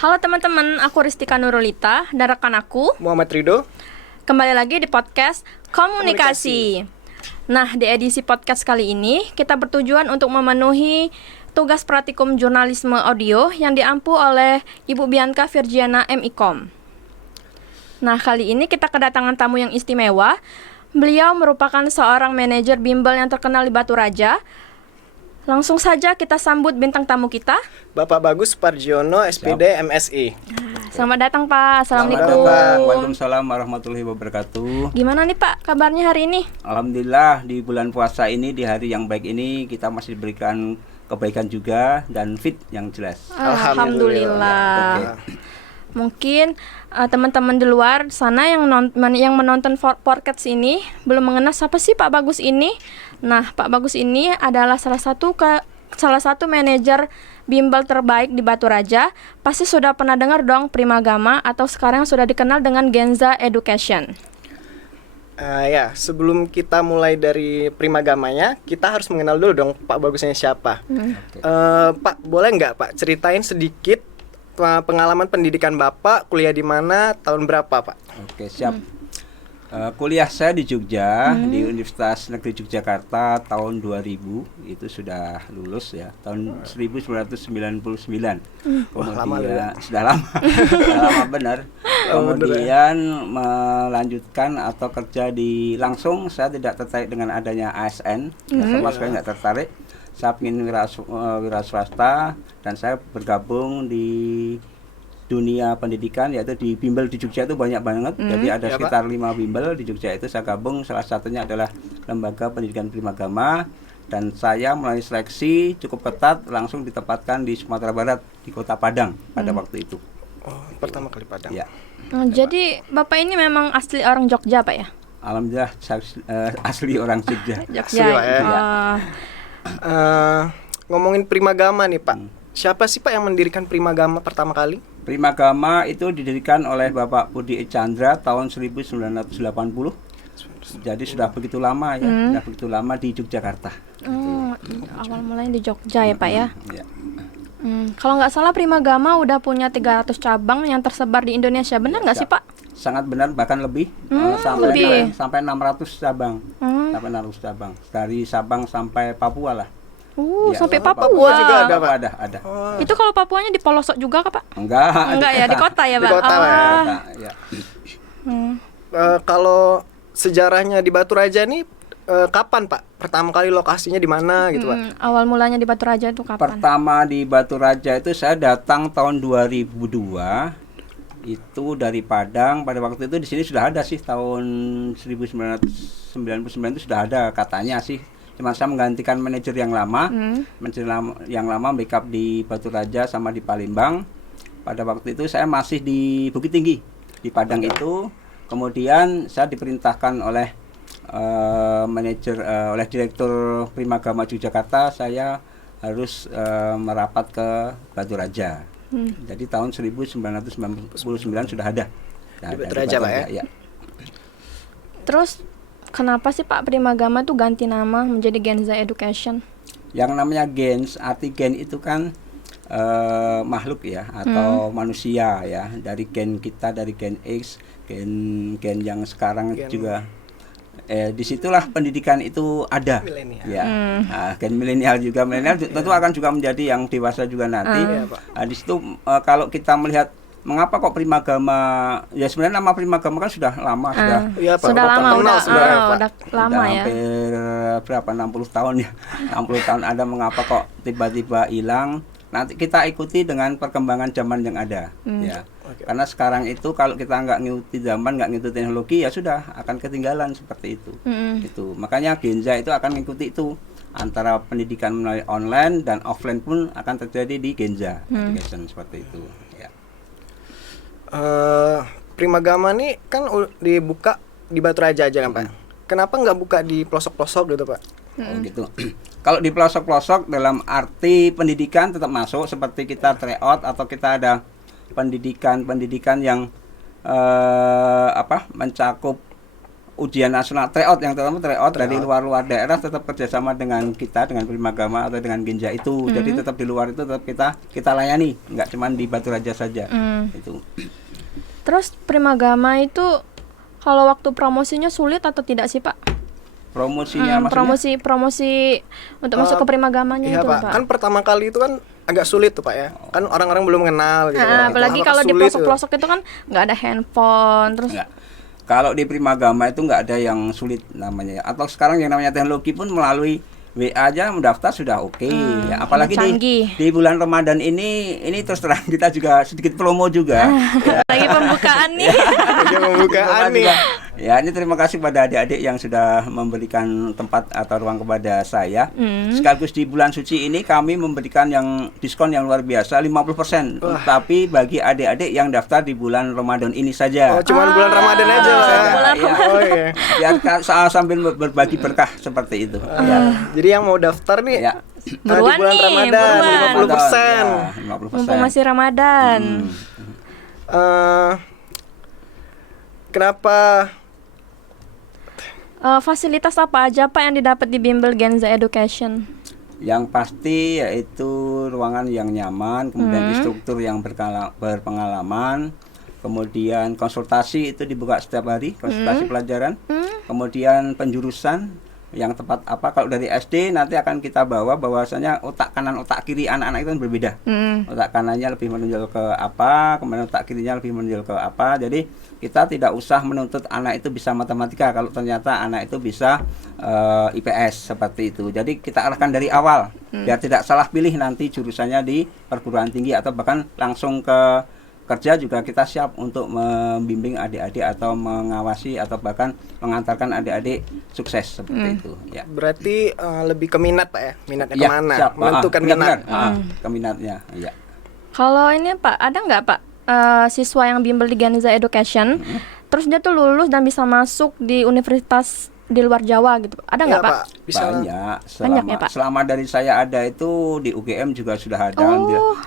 Halo teman-teman, aku Ristika Nurulita dan rekan aku Muhammad Rido. kembali lagi di podcast Komunikasi. Nah, di edisi podcast kali ini kita bertujuan untuk memenuhi tugas praktikum jurnalisme audio yang diampu oleh Ibu Bianca Virgiana MIkom. Nah, kali ini kita kedatangan tamu yang istimewa. Beliau merupakan seorang manajer bimbel yang terkenal di Batu Raja. Langsung saja kita sambut bintang tamu kita, Bapak Bagus Parjiono, SPD, MSI. Selamat datang Pak. Selamat Assalamualaikum. datang. Waalaikumsalam warahmatullahi wabarakatuh. Gimana nih Pak kabarnya hari ini? Alhamdulillah di bulan puasa ini, di hari yang baik ini, kita masih diberikan kebaikan juga dan fit yang jelas. Alhamdulillah. Mungkin teman-teman di luar sana yang menonton podcast ini belum mengenal siapa sih Pak Bagus ini. Nah, Pak Bagus ini adalah salah satu manajer bimbel terbaik di Batu Raja. Pasti sudah pernah dengar dong Primagama atau sekarang sudah dikenal dengan Genza Education. Ya, sebelum kita mulai dari Primagamanya, kita harus mengenal dulu dong Pak Bagusnya siapa. Pak, boleh nggak Pak ceritain sedikit pengalaman pendidikan Bapak, kuliah di mana, tahun berapa Pak? Oke, siap. Kuliah saya di Jogja, di Universitas Negeri Yogyakarta tahun 2000, itu sudah lulus ya, tahun 1999. Kemudian sudah lama, sudah lama benar. Kemudian melanjutkan atau kerja di langsung, saya tidak tertarik dengan adanya ASN, sama sekali nggak tertarik. Saya ingin wira swasta dan saya bergabung di dunia pendidikan, yaitu di bimbel di Jogja itu banyak banget. Jadi ada sekitar 5 bimbel di Jogja itu saya gabung. Salah satunya adalah Lembaga Pendidikan Primagama, dan saya melalui seleksi cukup ketat langsung ditempatkan di Sumatera Barat, di Kota Padang pada waktu itu. Oh, pertama kali Padang. Ya. Jadi Bapak ini memang asli orang Jogja Pak ya? Alhamdulillah saya, asli orang Jogja. Jogja. Pak, ya. Ngomongin Primagama nih Pak, siapa sih Pak yang mendirikan Primagama pertama kali? Primagama itu didirikan oleh Bapak Budi E. Chandra tahun 1980. Jadi sudah begitu lama ya, sudah begitu lama di Yogyakarta. Awal mulanya di Jogja ya Pak ya? Ya. Kalau nggak salah Primagama udah punya 300 cabang yang tersebar di Indonesia, benar nggak sih Pak? Sangat benar, bahkan lebih, sampai 600 cabang. Sampai 600 cabang. Dari Sabang sampai Papua lah. Ya, Sampai Papua. juga ada, Pak? Ada. Itu kalau Papuanya di pelosok juga Kak Pak? Enggak Ya, di kota ya Pak? Di kota, Pak, ya. Ya. Kalau sejarahnya di Batu Raja nih, kapan Pak? Pertama kali lokasinya di mana gitu Pak? Awal mulanya di Batu Raja itu kapan? Pertama di Batu Raja itu saya datang tahun 2002. Itu dari Padang. Pada waktu itu di sini sudah ada sih, tahun 1999 itu sudah ada katanya sih. Cuma saya menggantikan manajer yang lama. Manajer yang lama backup di Batu Raja sama di Palembang. Pada waktu itu saya masih di Bukit Tinggi di Padang itu. Kemudian saya diperintahkan oleh oleh direktur Primagama Yogyakarta, saya harus merapat ke Batu Raja. Jadi tahun 1999 sudah ada. Di Batu Raja Pak ya? Ya. Terus kenapa sih Pak Primagama tuh ganti nama menjadi Genza Education? Yang namanya gens, arti gen itu kan makhluk ya, atau manusia ya. Dari gen kita, dari gen X, gen yang sekarang juga. Disitulah pendidikan itu ada. Milenial. Ya. Gen milenial juga, tentu akan juga menjadi yang dewasa juga nanti. Di situ kalau kita melihat mengapa kok Primagama, ya sebenarnya nama Primagama kan sudah lama, sudah lama, udah lama ya. Hampir berapa, 60 tahun ya. 60 tahun ada, mengapa kok tiba-tiba hilang? Nanti kita ikuti dengan perkembangan zaman yang ada, ya. Karena sekarang itu kalau kita nggak ngikuti zaman, nggak ngikuti teknologi, ya sudah akan ketinggalan seperti itu. Itu makanya Genza itu akan mengikuti itu, antara pendidikan melalui online dan offline pun akan terjadi di Genza Education seperti itu. Ya. Primagama nih kan dibuka di Batu Raja aja kan Pak? Kenapa nggak buka di pelosok-pelosok gitu Pak? Oh gitu. Kalau di pelosok-pelosok dalam arti pendidikan tetap masuk, seperti kita tryout atau kita ada pendidikan yang mencakup ujian nasional tryout yang terutama tryout dari luar daerah tetap kerjasama dengan kita, dengan Primagama atau dengan Genja itu. Jadi tetap di luar itu tetap kita layani, nggak cuma di Baturaja saja. Itu. Terus Primagama itu kalau waktu promosinya sulit atau tidak sih Pak? Promosinya maksudnya? Promosi untuk masuk ke Primagamanya iya, itu Pak. Kan pertama kali itu kan agak sulit tuh Pak ya. Kan orang-orang belum mengenal gitu. Apalagi kalau di pelosok-pelosok itu kan nggak ada handphone terus. Enggak. Kalau di Primagama itu nggak ada yang sulit namanya. Atau sekarang yang namanya teknologi pun melalui WA aja mendaftar sudah oke. Ya, apalagi di bulan Ramadan ini terus terang kita juga sedikit promo juga. Ya. Lagi pembukaan nih. Lagi pembukaan nih. Ya, ini terima kasih pada adik-adik yang sudah memberikan tempat atau ruang kepada saya. Sekaligus di bulan suci ini kami memberikan yang diskon yang luar biasa 50%. Tapi bagi adik-adik yang daftar di bulan Ramadan ini saja. Oh, cuma bulan Ramadan aja. Ya. Biar sambil berbagi berkah seperti itu. Ya. Jadi yang mau daftar nih di bulan Ramadan buruan. 50%. Mumpung masih Ramadan. Kenapa fasilitas apa aja Pak yang didapat di bimbel Genza Education? Yang pasti yaitu ruangan yang nyaman, kemudian instruktur yang berpengalaman, kemudian konsultasi itu dibuka setiap hari, konsultasi pelajaran, kemudian penjurusan yang tepat apa. Kalau dari SD nanti akan kita bawa bahwasanya otak kanan otak kiri anak-anak itu kan berbeda. Otak kanannya lebih menonjol ke apa, kemudian otak kirinya lebih menonjol ke apa. Jadi kita tidak usah menuntut anak itu bisa matematika kalau ternyata anak itu bisa IPS seperti itu. Jadi kita arahkan dari awal biar tidak salah pilih nanti jurusannya di perguruan tinggi atau bahkan langsung ke kerja juga kita siap untuk membimbing adik-adik atau mengawasi atau bahkan mengantarkan adik-adik sukses seperti itu. Ya. Berarti lebih ke minat Pak ya? Minatnya kemana? Siap. Menentukan minat. Ke minatnya. Ya. Kalau ini Pak, ada nggak Pak siswa yang bimbel di Genza Education, terus dia tuh lulus dan bisa masuk di universitas di luar Jawa gitu? Ada nggak Pak? Bisa. Banyak ya, Pak? Selama dari saya ada itu di UGM juga sudah ada.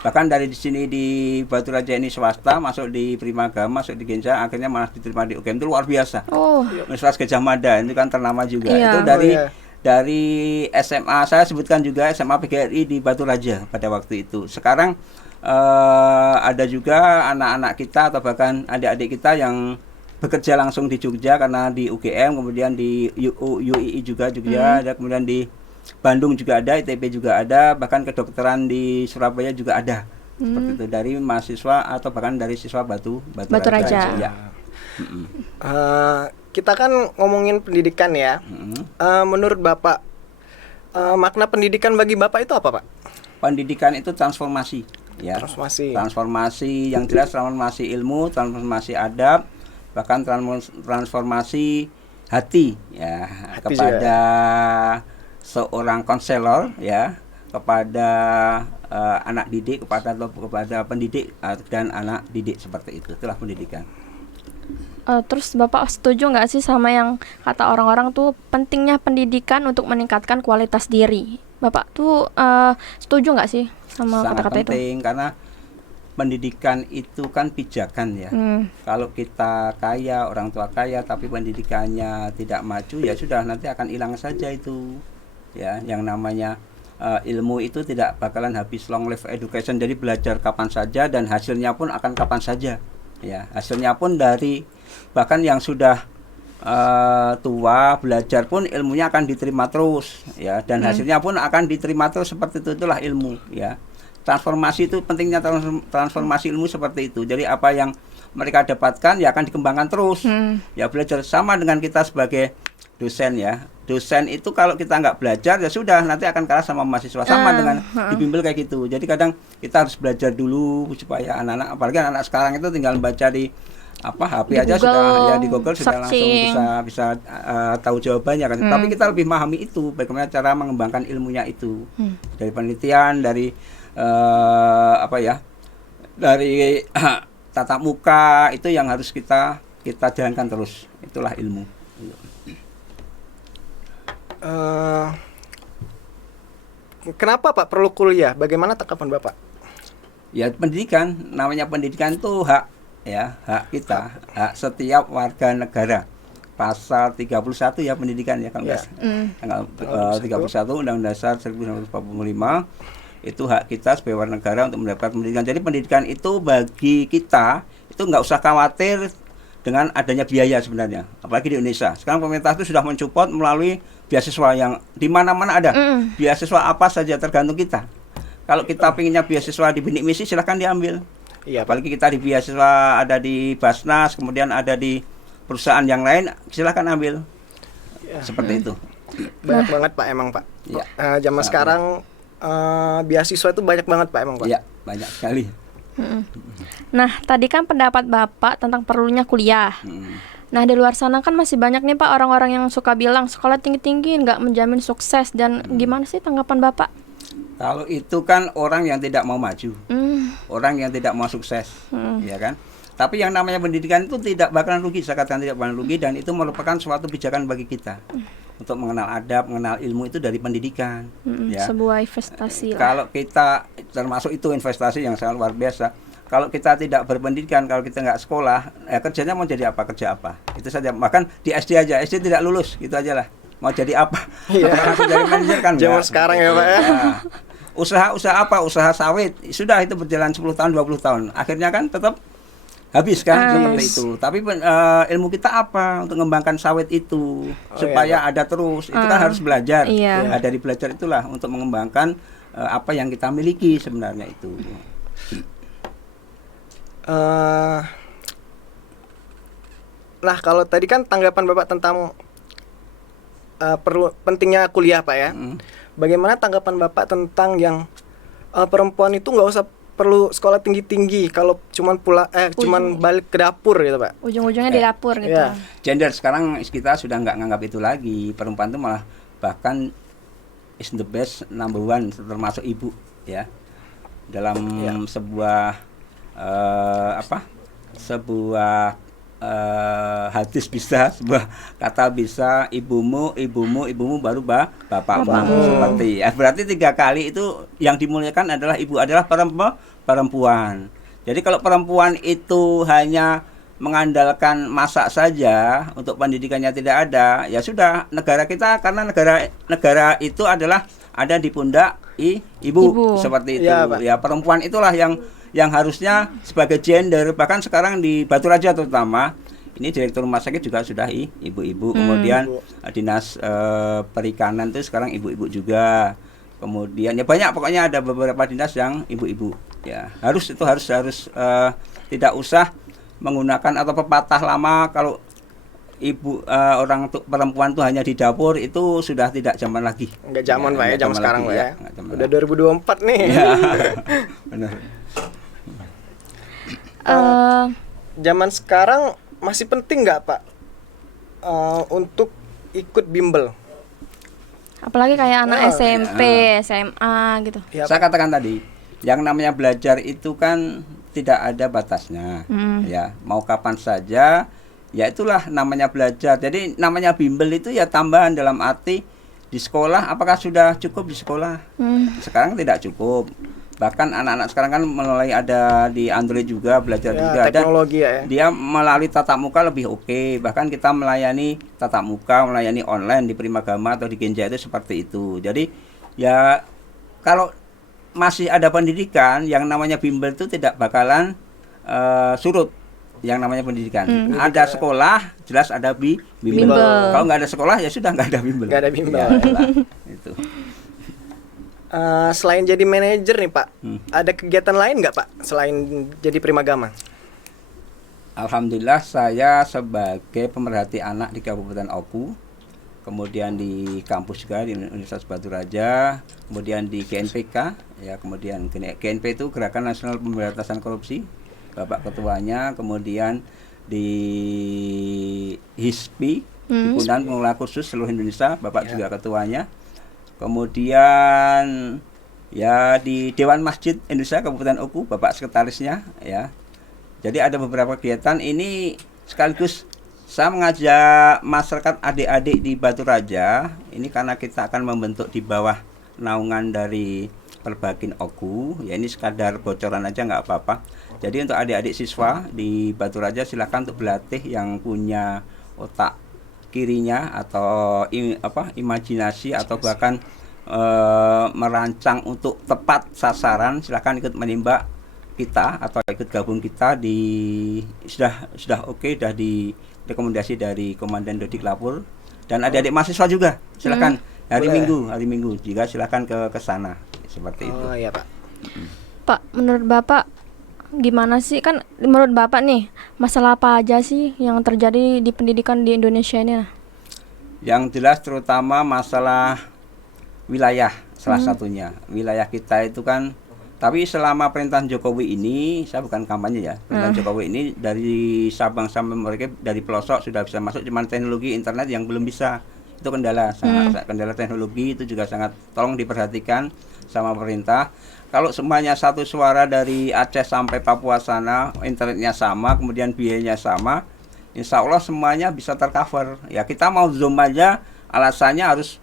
Bahkan dari di sini di Baturaja ini swasta masuk di Primagama, masuk di Genza, akhirnya malah diterima di UGM itu luar biasa. Universitas Gajah Mada itu kan ternama juga. Itu dari SMA saya sebutkan juga SMA PGRI di Baturaja pada waktu itu. Sekarang ada juga anak-anak kita atau bahkan adik-adik kita yang bekerja langsung di Jogja karena di UGM, kemudian di UII juga Jogja ada, kemudian di Bandung juga ada, ITB juga ada, bahkan kedokteran di Surabaya juga ada. Seperti itu dari mahasiswa atau bahkan dari siswa Baturaja. Ya. Kita kan ngomongin pendidikan ya. Menurut Bapak makna pendidikan bagi Bapak itu apa Pak? Pendidikan itu transformasi. Ya. Transformasi yang jelas, transformasi ilmu, transformasi adab, bahkan transformasi hati ya kepada seorang konselor ya, kepada anak didik, kepada pendidik dan anak didik seperti itu. Itulah pendidikan. Terus Bapak setuju nggak sih sama yang kata orang-orang tuh pentingnya pendidikan untuk meningkatkan kualitas diri? Bapak tuh setuju nggak sih sama kata-kata itu? Penting karena pendidikan itu kan pijakan ya. Kalau kita kaya, orang tua kaya, tapi pendidikannya tidak maju, ya sudah nanti akan hilang saja itu. Ya, yang namanya ilmu itu tidak bakalan habis, long life education. Jadi belajar kapan saja dan hasilnya pun akan kapan saja. Ya, hasilnya pun dari bahkan yang sudah tua belajar pun ilmunya akan diterima terus ya, dan hasilnya pun akan diterima terus seperti itu. Itulah ilmu ya. Transformasi itu pentingnya, transformasi ilmu seperti itu. Jadi apa yang mereka dapatkan ya akan dikembangkan terus. Ya belajar sama dengan kita sebagai dosen ya. Dosen itu kalau kita nggak belajar ya sudah nanti akan kalah sama mahasiswa, sama dengan di bimbel kayak gitu. Jadi kadang kita harus belajar dulu supaya anak-anak, apalagi anak-anak sekarang itu tinggal baca di HP di aja Google, sudah ya, di Google sudah searching, langsung bisa tahu jawabannya kan. Tapi kita lebih memahami itu bagaimana cara mengembangkan ilmunya itu. Dari penelitian, dari dari tatap muka itu yang harus kita jalankan terus. Itulah ilmu. Kenapa Pak perlu kuliah? Bagaimana tanggapan Bapak? Ya pendidikan, namanya pendidikan itu hak ya, hak kita, hak setiap warga negara. pasal 31 ya pendidikan ya kalau nggak tanggal 31 Undang-Undang Dasar 1945 itu hak kita sebagai warga negara untuk mendapatkan pendidikan. Jadi pendidikan itu bagi kita itu nggak usah khawatir dengan adanya biaya sebenarnya, apalagi di Indonesia. Sekarang pemerintah itu sudah mensupport melalui beasiswa yang di mana-mana ada. Beasiswa apa saja tergantung kita. Kalau kita pinginnya beasiswa di Bidik Misi silahkan diambil. Iya, Apalagi kita di beasiswa ada di Basnas, kemudian ada di perusahaan yang lain, silahkan ambil. Seperti itu. Banyak banget Pak emang Pak. Iya. Zaman sekarang beasiswa itu banyak banget Pak emang Pak. Iya, banyak sekali. Nah, tadi kan pendapat Bapak tentang perlunya kuliah. Nah, di luar sana kan masih banyak nih Pak orang-orang yang suka bilang sekolah tinggi-tinggi nggak menjamin sukses. Dan gimana sih tanggapan Bapak? Kalau itu kan orang yang tidak mau maju, orang yang tidak mau sukses, ya kan. Tapi yang namanya pendidikan itu tidak bakalan rugi, saya katakan tidak bakalan rugi, dan itu merupakan suatu pijakan bagi kita untuk mengenal adab, mengenal ilmu itu dari pendidikan. Ya. Sebuah investasi lah. Kalau kita termasuk itu investasi yang sangat luar biasa. Kalau kita tidak berpendidikan, kalau kita nggak sekolah, kerjanya mau jadi apa? Kerja apa? Itu saja. Bahkan di SD aja, SD tidak lulus, gitu aja lah. Mau jadi apa? Langsung jadi manajer kan? Zaman sekarang ya Pak ya. Usaha apa? Usaha sawit. Sudah itu berjalan 10 tahun, 20 tahun. Akhirnya kan tetap habis kan seperti itu. Tapi ilmu kita apa untuk mengembangkan sawit itu supaya ada terus. Itu kan harus belajar. Nah, dari belajar itulah untuk mengembangkan apa yang kita miliki sebenarnya itu. Nah, kalau tadi kan tanggapan Bapak tentang pentingnya kuliah Pak ya. Bagaimana tanggapan Bapak tentang yang perempuan itu nggak usah perlu sekolah tinggi-tinggi kalau cuman balik ke dapur gitu Pak. Ujung-ujungnya di dapur gitu. Gender sekarang kita sudah nggak nganggap itu lagi. Perempuan itu malah bahkan is the best number one, termasuk ibu ya. Dalam sebuah sebuah hadis bisa, sebuah kata bisa, ibumu baru bapakmu. Seperti berarti 3 kali itu yang dimuliakan adalah ibu, adalah perempuan. Jadi kalau perempuan itu hanya mengandalkan masak saja untuk pendidikannya tidak ada, ya sudah negara kita, karena negara itu adalah ada di pundak ibu. Seperti itu. Ya perempuan itulah yang harusnya sebagai gender. Bahkan sekarang di Baturaja terutama ini direktur rumah sakit juga sudah ibu-ibu. Kemudian dinas perikanan itu sekarang ibu-ibu juga. Kemudian ya banyak, pokoknya ada beberapa dinas yang ibu-ibu. Ya harus tidak usah menggunakan atau pepatah lama kalau ibu perempuan itu hanya di dapur, itu sudah tidak zaman lagi. Enggak zaman Pak ya, zaman sekarang Pak ya. Udah 2024 nih. Benar. Zaman sekarang masih penting nggak Pak untuk ikut bimbel? Apalagi kayak anak SMP, SMA gitu. Saya katakan tadi, yang namanya belajar itu kan tidak ada batasnya. Ya, mau kapan saja, ya itulah namanya belajar. Jadi namanya bimbel itu ya tambahan, dalam arti di sekolah apakah sudah cukup di sekolah? Sekarang tidak cukup. Bahkan anak-anak sekarang kan melalui ada di Android juga, belajar juga teknologi ada. Dia melalui tatap muka lebih oke. Bahkan kita melayani tatap muka, melayani online di Primagama atau di Genja itu seperti itu. Jadi ya kalau masih ada pendidikan, yang namanya bimbel itu tidak bakalan surut. Yang namanya pendidikan. Ada sekolah, jelas ada bimbel. Kalau nggak ada sekolah ya sudah nggak ada bimbel. Nggak ada bimbel. Ya, itu. Selain jadi manajer nih Pak, ada kegiatan lain nggak Pak selain jadi Primagama? Alhamdulillah saya sebagai pemerhati anak di Kabupaten Oku, kemudian di kampus juga di Universitas Baturaja, kemudian di GNPK, ya kemudian GNP itu Gerakan Nasional Pemberantasan Korupsi, Bapak ketuanya, kemudian di HISPI, Himpunan Pengelola Khusus Seluruh Indonesia, Bapak juga ketuanya. Kemudian ya di Dewan Masjid Indonesia Kabupaten Oku, Bapak sekretarisnya ya. Jadi ada beberapa kegiatan ini, sekaligus saya mengajak masyarakat adik-adik di Baturaja ini karena kita akan membentuk di bawah naungan dari Perbakin Oku, ya ini sekadar bocoran aja nggak apa-apa. Jadi untuk adik-adik siswa di Baturaja silakan untuk berlatih yang punya otak kirinya atau imajinasi atau bahkan merancang untuk tepat sasaran, silakan ikut menimba kita atau ikut gabung kita di sudah oke, sudah di rekomendasi dari Komandan Dodik Lapur dan adik-adik mahasiswa juga silakan hari Minggu juga silakan ke sana seperti itu. Oh iya Pak. Pak, menurut Bapak gimana sih, kan menurut Bapak nih masalah apa aja sih yang terjadi di pendidikan di Indonesia ini? Yang jelas terutama masalah wilayah salah satunya. Wilayah kita itu kan, tapi selama pemerintahan Jokowi ini, saya bukan kampanye ya, pemerintahan Jokowi ini dari Sabang sampai Merauke, dari pelosok sudah bisa masuk, cuman teknologi internet yang belum bisa. Itu kendala, kendala teknologi itu juga sangat tolong diperhatikan sama pemerintah. Kalau semuanya satu suara dari Aceh sampai Papua sana, internetnya sama, kemudian biayanya sama, insya Allah semuanya bisa tercover. Ya kita mau zoom aja, alasannya harus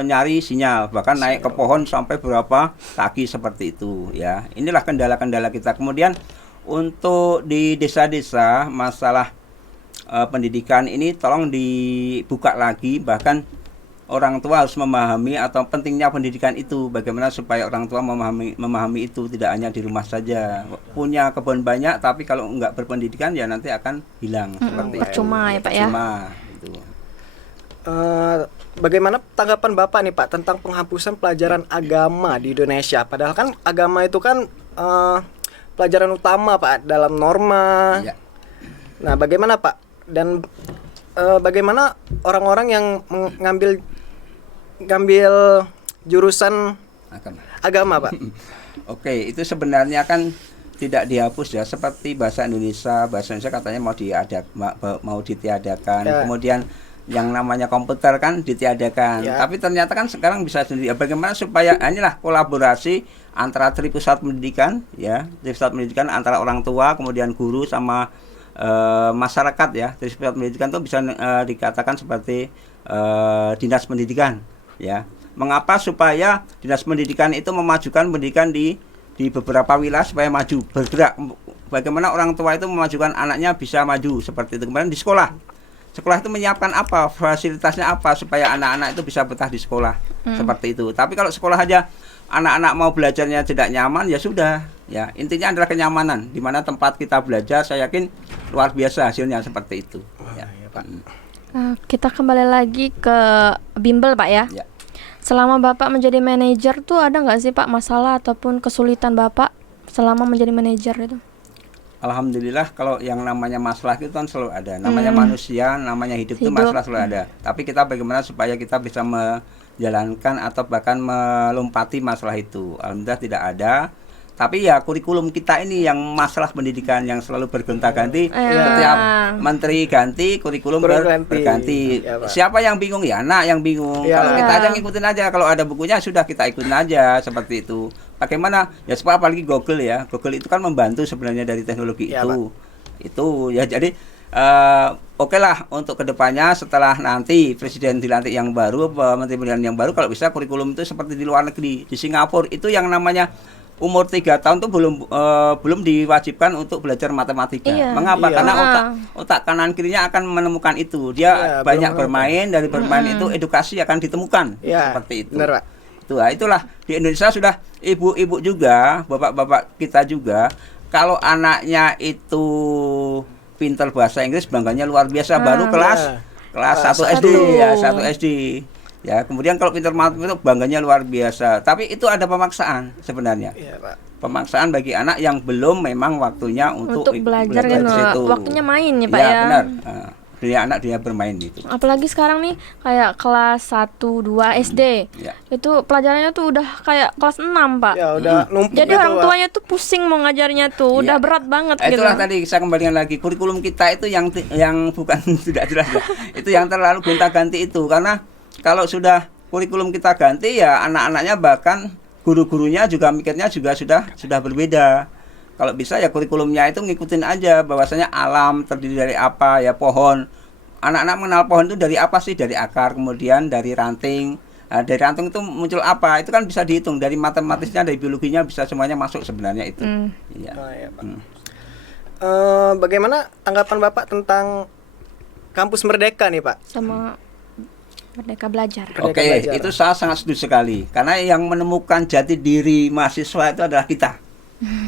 nyari sinyal, bahkan naik ke pohon sampai berapa kaki seperti itu. Ya inilah kendala-kendala kita. Kemudian untuk di desa-desa masalah pendidikan ini tolong dibuka lagi, bahkan orang tua harus memahami atau pentingnya pendidikan itu, bagaimana supaya orang tua memahami itu, tidak hanya di rumah saja. Punya kebun banyak tapi kalau enggak berpendidikan ya nanti akan hilang seperti percuma itu. Ya Pak ya. Gitu. Bagaimana tanggapan Bapak nih Pak tentang penghapusan pelajaran agama di Indonesia? Padahal kan agama itu kan pelajaran utama Pak dalam norma. Ya. Nah, bagaimana Pak? Dan bagaimana orang-orang yang ngambil jurusan agama Pak? Oke, itu sebenarnya kan tidak dihapus ya, seperti bahasa Indonesia katanya mau ditiadakan. Ya. Kemudian yang namanya komputer kan ditiadakan. Ya. Tapi ternyata kan sekarang bisa sendiri. Bagaimana supaya inilah kolaborasi antara pusat pendidikan ya, pusat pendidikan antara orang tua, kemudian guru sama masyarakat ya. Pusat pendidikan itu bisa dikatakan seperti dinas pendidikan ya. Mengapa supaya dinas pendidikan itu memajukan pendidikan di beberapa wilayah supaya maju, bergerak. Bagaimana orang tua itu memajukan anaknya bisa maju seperti itu. Kemudian di sekolah itu menyiapkan apa, fasilitasnya apa supaya anak-anak itu bisa betah di sekolah seperti itu. Tapi kalau sekolah aja anak-anak mau belajarnya tidak nyaman ya sudah ya, intinya adalah kenyamanan di mana tempat kita belajar. Saya yakin luar biasa hasilnya seperti itu ya. Ya, Pak. Kita kembali lagi ke bimbel Pak ya. Selama Bapak menjadi manajer tuh ada nggak sih Pak masalah ataupun kesulitan Bapak selama menjadi manajer itu? Alhamdulillah kalau yang namanya masalah itu kan selalu ada. Namanya manusia, namanya hidup itu masalah selalu ada. Tapi kita bagaimana supaya kita bisa menjalankan atau bahkan melompati masalah itu. Alhamdulillah tidak ada. Tapi ya kurikulum kita ini yang masalah pendidikan yang selalu bergonta-ganti. Setiap menteri ganti, kurikulum berganti. Ya, siapa yang bingung ya anak yang bingung. Kalau kita aja ngikutin aja, kalau ada bukunya sudah kita ikutin aja seperti itu. Bagaimana ya, apalagi Google ya. Google itu kan membantu sebenarnya dari teknologi itu. Pak. Itu ya jadi oke lah untuk kedepannya setelah nanti presiden dilantik yang baru, menteri pendidikan yang baru, kalau bisa kurikulum itu seperti di luar negeri. Di Singapura itu yang namanya umur 3 tahun tuh belum diwajibkan untuk belajar matematika. Mengapa? Karena otak kanan kirinya akan menemukan itu. Dia banyak bermain, dari bermain itu edukasi akan ditemukan. Seperti itu. Benar, Pak. Itulah di Indonesia sudah ibu-ibu juga, bapak-bapak kita juga, kalau anaknya itu pintar bahasa Inggris bangganya luar biasa, baru kelas 1 SD ya, 1 SD. Ya, kemudian kalau pintar matematika itu bangganya luar biasa. Tapi itu ada pemaksaan sebenarnya. Iya, Pak. Pemaksaan bagi anak yang belum memang waktunya untuk belajar kan, waktunya main ya Pak ya. Ya, benar. Dunia anak dia bermain itu. Apalagi sekarang nih kayak kelas 1, 2 SD. Itu pelajarannya tuh udah kayak kelas 6 Pak. Ya, udah numpuk. Jadi orang tuanya tuh pusing mau ngajarnya tuh, udah berat banget gitu. Itulah tadi saya kembalikan lagi, kurikulum kita itu yang bukan tidak jelas ya. Itu yang terlalu gonta-ganti itu, karena kalau sudah kurikulum kita ganti ya anak-anaknya bahkan guru-gurunya juga mikirnya juga sudah berbeda. Kalau bisa ya kurikulumnya itu ngikutin aja bahwasanya alam terdiri dari apa ya, pohon. Anak-anak mengenal pohon itu dari apa sih? Dari akar, kemudian dari ranting. Nah, dari ranting itu muncul apa? Itu kan bisa dihitung dari matematisnya, dari biologinya bisa semuanya masuk sebenarnya itu. Iya. Bagaimana tanggapan Bapak tentang kampus Merdeka nih Pak. sama Merdeka Belajar. Merdeka Oke, Belajar. itu saya sangat setuju sekali. Karena yang menemukan jati diri mahasiswa itu adalah kita.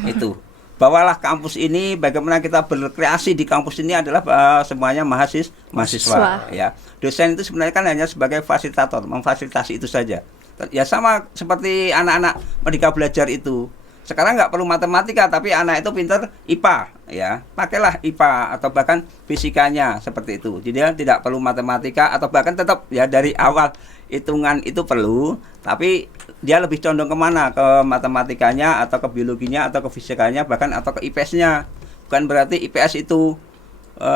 Itu. Bawalah kampus ini, bagaimana kita berkreasi di kampus ini adalah semuanya mahasiswa. Ya. Dosen itu sebenarnya kan hanya sebagai fasilitator, memfasilitasi itu saja. Ya sama seperti anak-anak Merdeka Belajar itu. Sekarang nggak perlu matematika, tapi anak itu pintar IPA, ya pakailah IPA atau bahkan fisikanya seperti itu. Jadi dia tidak perlu matematika atau bahkan tetap ya dari awal hitungan itu perlu, tapi dia lebih condong kemana, ke matematikanya atau ke biologinya atau ke fisikanya bahkan atau ke IPS-nya. Bukan berarti IPS itu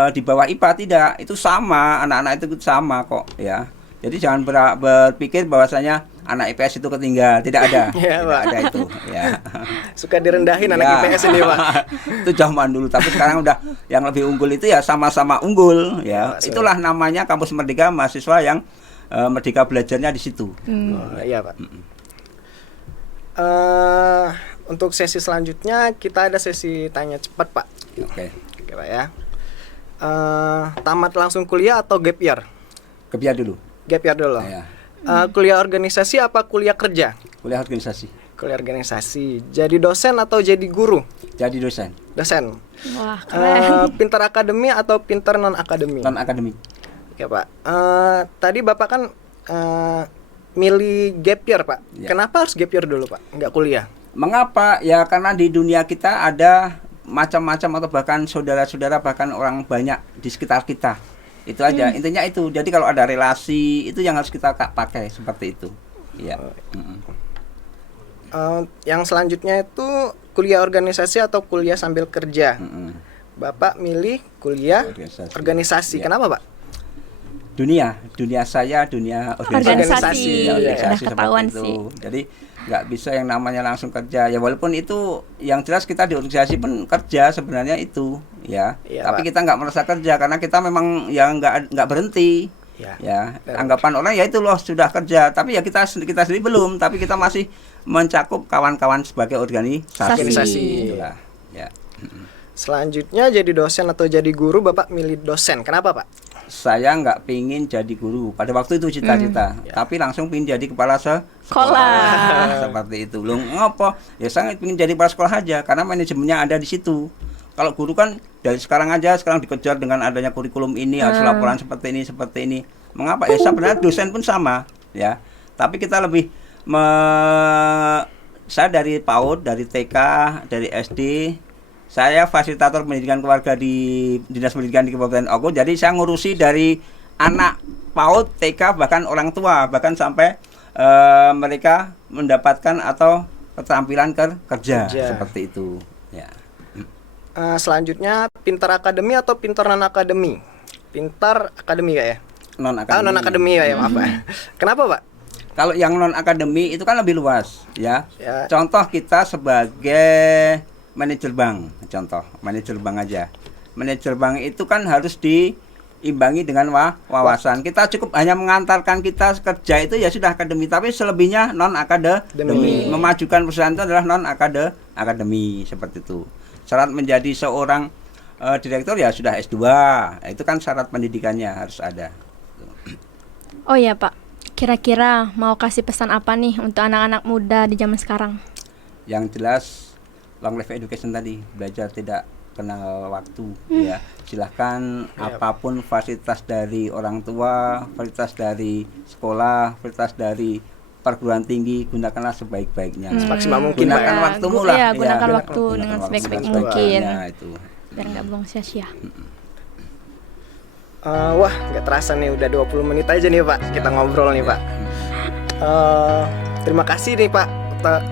di bawah IPA, tidak, itu sama, anak-anak itu sama kok, ya. Jadi jangan berpikir bahwasanya anak IPS itu ketinggal, tidak ada, Ya, tidak Pak. ada itu, ya. Suka direndahin anak Ya. IPS ini Pak. Itu zaman dulu, tapi sekarang udah yang lebih unggul itu ya sama-sama unggul, ya. Ya, Itulah namanya kampus Merdeka, mahasiswa yang Merdeka Belajarnya di situ. Oh, iya Pak. Untuk sesi selanjutnya kita ada sesi tanya cepat Pak. Oke. Oke Pak ya. Tamat langsung kuliah atau gap year? Kebiar dulu. Gap year dulu. Ya. Kuliah organisasi apa kuliah kerja? Kuliah organisasi. Kuliah organisasi. Jadi dosen atau jadi guru? Jadi dosen. Dosen. Wah, keren. Pintar akademi atau pintar non akademi? Non akademik. Oke Pak. Tadi Bapak kan milih gap year Pak. Ya. Kenapa harus gap year dulu Pak? Enggak kuliah? Mengapa? Ya karena di dunia kita ada macam-macam atau bahkan saudara-saudara bahkan orang banyak di sekitar kita. Itu aja, intinya itu. Jadi kalau ada relasi itu yang harus kita pakai seperti itu. Iya. Yang selanjutnya itu kuliah organisasi atau kuliah sambil kerja. Bapak milih kuliah organisasi. Ya. Kenapa Pak? Dunia saya dunia Organisasi. Ya, Udah organisasi ketahuan seperti sih. itu. Jadi nggak bisa yang namanya langsung kerja ya, walaupun itu yang jelas kita di organisasi pun kerja sebenarnya itu ya. Iya, Tapi Pak. kita nggak merasa kerja karena kita memang ya nggak berhenti. Ya. Ya, Dan- anggapan orang ya itu loh sudah kerja, tapi ya kita sendiri belum, tapi kita masih mencakup kawan-kawan sebagai Organisasi. Itulah, ya. Selanjutnya jadi dosen atau jadi guru, Bapak milih dosen. Kenapa Pak? Saya nggak pingin jadi guru pada waktu itu cita-cita, tapi langsung pingin jadi kepala Sekolah. seperti itu. Loh ngopo? Ya saya pingin jadi kepala sekolah aja karena manajemennya ada di situ. Kalau guru kan dari sekarang dikejar dengan adanya kurikulum ini, harus laporan seperti ini. Mengapa? Ya sebenarnya dosen pun sama, ya. Tapi kita lebih saya dari PAUD, dari TK, dari SD, saya fasilitator pendidikan keluarga di Dinas Pendidikan di Kabupaten Ogo. Jadi saya ngurusi dari anak PAUD, TK, bahkan orang tua, bahkan sampai mereka mendapatkan atau keterampilan kerja seperti itu. Ya. Selanjutnya pintar akademi atau pintar non akademi? Pintar akademi ya? Non akademi. Non akademi ya, maaf Pak. Kenapa Pak? Kalau yang non akademi itu kan lebih luas, ya. Ya. Contoh kita sebagai manajer bank, manajer bank aja. Manajer bank itu kan harus diimbangi dengan wawasan. Kita cukup hanya mengantarkan kita kerja itu ya sudah akademi, tapi selebihnya non akademi. Memajukan perusahaan itu adalah non akademi seperti itu. Syarat menjadi seorang direktur ya sudah S2. Itu kan syarat pendidikannya harus ada. Oh ya Pak, kira-kira mau kasih pesan apa nih untuk anak-anak muda di zaman sekarang? Yang jelas long life education tadi, belajar tidak kenal waktu, ya. Silahkan apapun fasilitas dari orang tua, fasilitas dari sekolah, fasilitas dari perguruan tinggi, gunakanlah sebaik-baiknya. Semaksimal mungkin Pak. Gunakan Ya. waktumu lah. Iya, gunakan ya. waktu dengan waktu sebaik-baik sebaik-baiknya, mungkin. itu. Biar nggak buang sia-sia. Wah, nggak terasa nih udah 20 menit aja nih Pak. Kita ngobrol nih Pak. Terima kasih nih Pak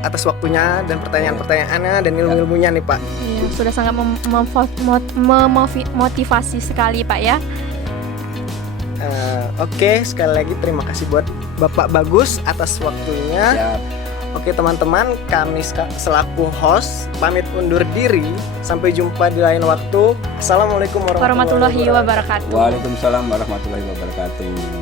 atas waktunya dan pertanyaan-pertanyaannya dan ilmu-ilmunya nih Pak. Iya, sudah sangat memotivasi sekali Pak ya. Oke, sekali lagi terima kasih buat Bapak Bagus atas waktunya. Ya, Oke teman-teman, kami selaku host pamit undur diri. Sampai jumpa di lain waktu. Assalamualaikum warahmatullahi Warahmatullahi wabarakatuh. wabarakatuh. Waalaikumsalam warahmatullahi wabarakatuh.